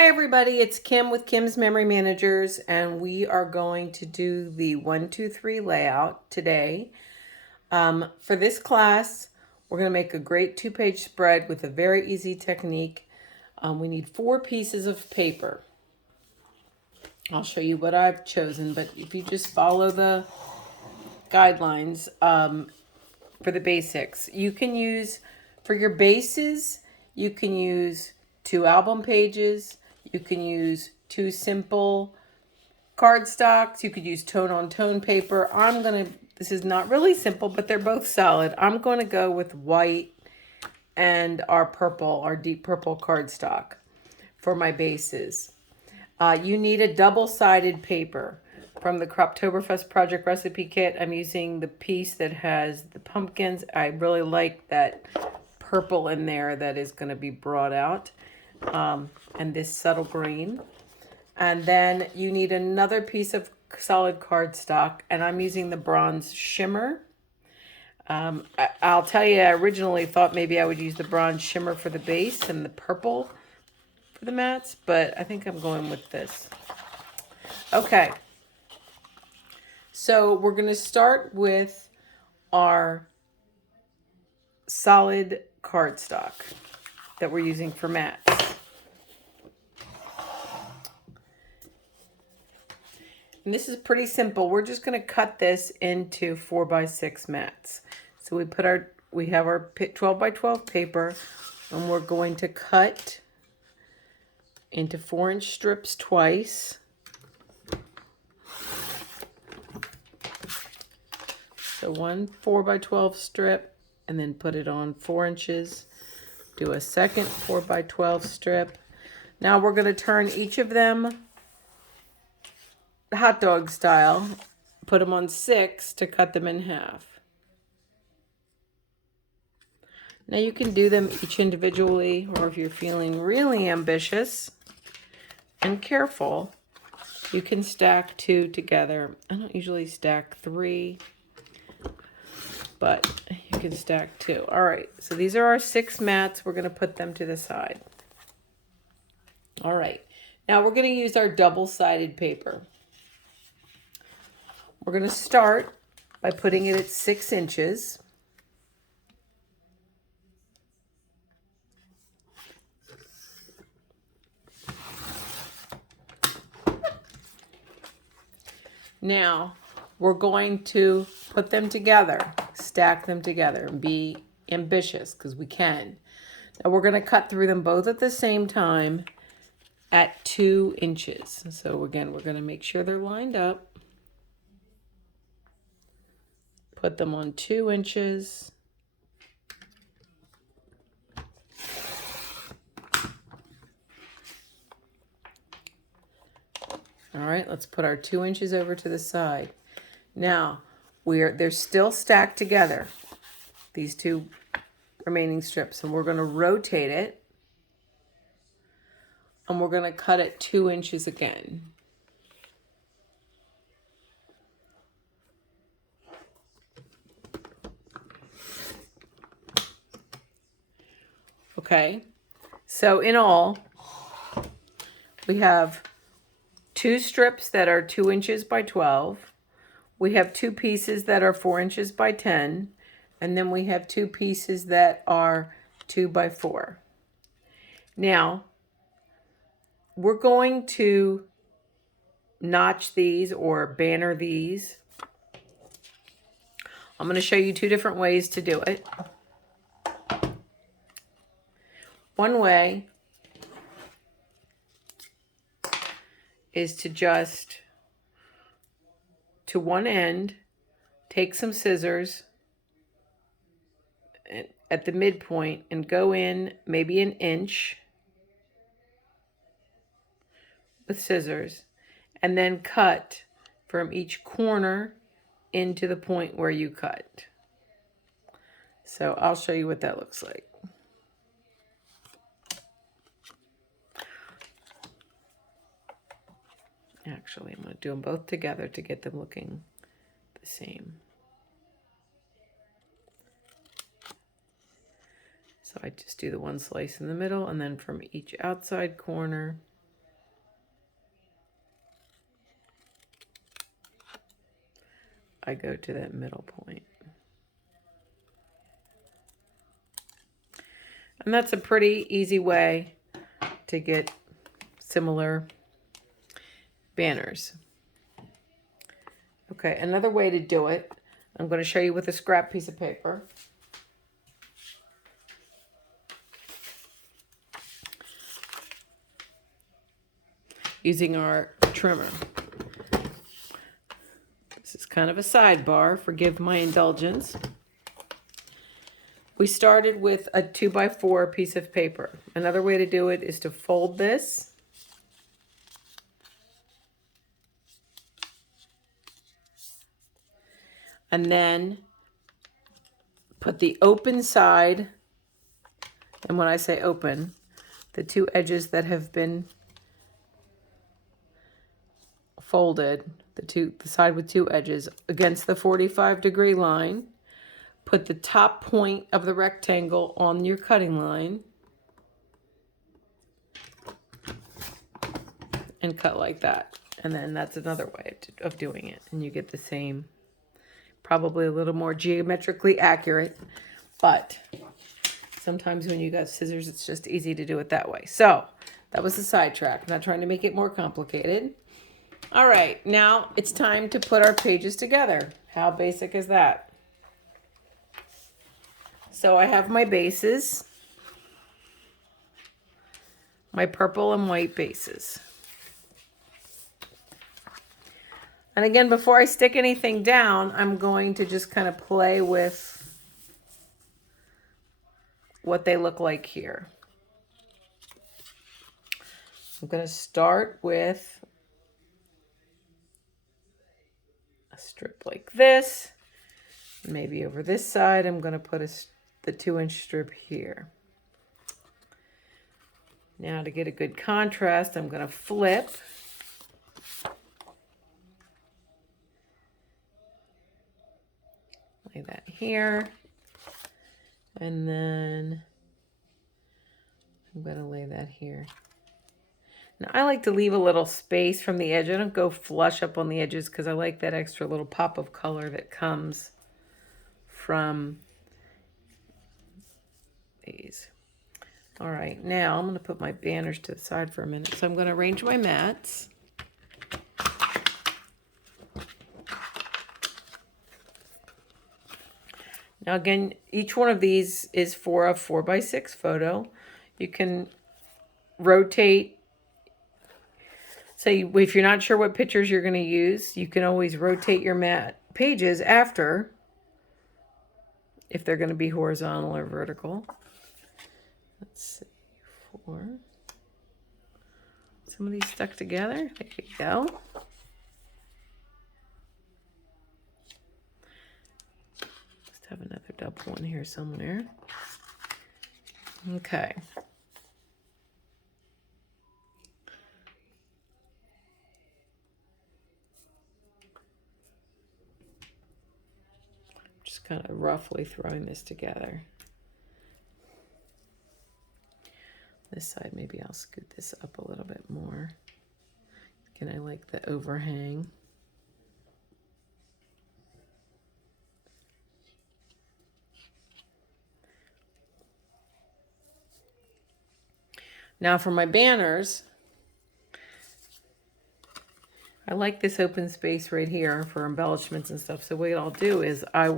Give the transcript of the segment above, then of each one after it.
Hi everybody, it's Kim with Kim's Memory Managers, and we are going to do the 1, 2, 3 layout today. For this class, we're going to make a great 2-page spread with a very easy technique. We need 4 pieces of paper. I'll show you what I've chosen, but if you just follow the guidelines for the basics, you can use, for your bases, you can use 2 album pages. You can use 2 simple cardstocks. You could use tone-on-tone paper. This is not really simple, but they're both solid. I'm going to go with white and our purple, our deep purple cardstock for my bases. You need a double-sided paper. From the Croptoberfest project recipe kit, I'm using the piece that has the pumpkins. I really like that purple in there that is going to be brought out. And this subtle green. And then you need another piece of solid cardstock, and I'm using the bronze shimmer. I'll tell you, I originally thought maybe I would use the bronze shimmer for the base and the purple for the mats, but I think I'm going with this. Okay. So we're going to start with our solid cardstock that we're using for mats. And this is pretty simple. We're just going to cut this into 4x6 mats. So we have our 12x12 paper, and we're going to cut into 4-inch strips twice. So one 4x12 strip, and then put it on 4 inches. Do a second 4x12 strip. Now we're going to turn each of them hot dog style, put them on 6 to cut them in half. Now you can do them each individually, or if you're feeling really ambitious and careful, you can stack 2 together. I don't usually stack 3, but you can stack 2. All right, so these are our 6 mats. We're going to put them to the side. All right, now we're going to use our double-sided paper. We're going to start by putting it at 6 inches. Now, we're going to put them together, stack them together, and be ambitious because we can. Now, we're going to cut through them both at the same time at 2 inches. So again, we're going to make sure they're lined up. Put them on 2 inches. All right, let's put our 2 inches over to the side. Now, they're still stacked together, these 2 remaining strips, and we're going to rotate it, and we're going to cut it 2 inches again. Okay, so in all, we have 2 strips that are 2 inches by 12. We have 2 pieces that are 4 inches by 10. And then we have 2 pieces that are 2 by 4. Now, we're going to notch these or banner these. I'm going to show you 2 different ways to do it. One way is to just, to one end, take some scissors at the midpoint and go in maybe an inch with scissors, and then cut from each corner into the point where you cut. So I'll show you what that looks like. Actually, I'm going to do them both together to get them looking the same. So I just do the one slice in the middle, and then from each outside corner, I go to that middle point. And that's a pretty easy way to get similar banners. Okay, another way to do it, I'm going to show you with a scrap piece of paper. Using our trimmer. This is kind of a sidebar, forgive my indulgence. We started with a 2x4 piece of paper. Another way to do it is to fold this. And then put the open side, and when I say open, the two edges that have been folded, the side with two edges, against the 45-degree line. Put the top point of the rectangle on your cutting line and cut like that. And then that's another way of doing it. And you get the same, probably a little more geometrically accurate, but sometimes when you got scissors, it's just easy to do it that way. So that was the sidetrack. I'm not trying to make it more complicated. All right, now it's time to put our pages together. How basic is that? So I have my bases, my purple and white bases. And again, before I stick anything down, I'm going to just kind of play with what they look like here. I'm going to start with a strip like this. Maybe over this side, I'm going to put the 2-inch strip here. Now to get a good contrast, I'm going to flip. Lay that here. And then I'm going to lay that here. Now I like to leave a little space from the edge. I don't go flush up on the edges because I like that extra little pop of color that comes from these. All right, now I'm going to put my banners to the side for a minute. So I'm going to arrange my mats. Now again, each one of these is for a 4x6 photo. You can rotate. So if you're not sure what pictures you're going to use, you can always rotate your mat pages after, if they're going to be horizontal or vertical. Let's see, 4. Some of these stuck together. There you go. Let's have another double one here somewhere. Okay. Just kind of roughly throwing this together. This side, maybe I'll scoot this up a little bit more. Again, I like the overhang. Now for my banners, I like this open space right here for embellishments and stuff. So what I'll do is I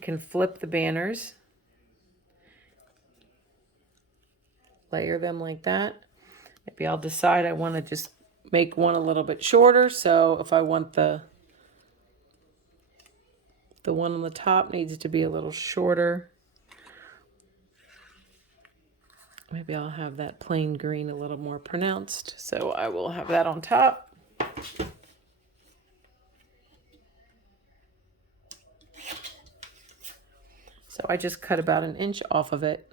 can flip the banners, layer them like that. Maybe I'll decide I want to just make one a little bit shorter. So if I want the one on the top needs to be a little shorter, maybe I'll have that plain green a little more pronounced. So I will have that on top. So I just cut about 1 inch off of it.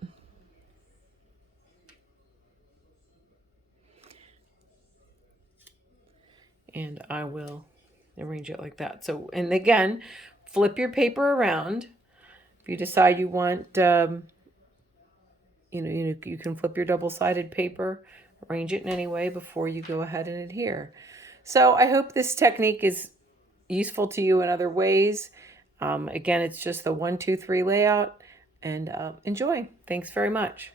And I will arrange it like that. So, and again, flip your paper around. If you decide you want, you can flip your double-sided paper, arrange it in any way before you go ahead and adhere. So I hope this technique is useful to you in other ways. Again, it's just the 1, 2, 3 layout, and enjoy. Thanks very much.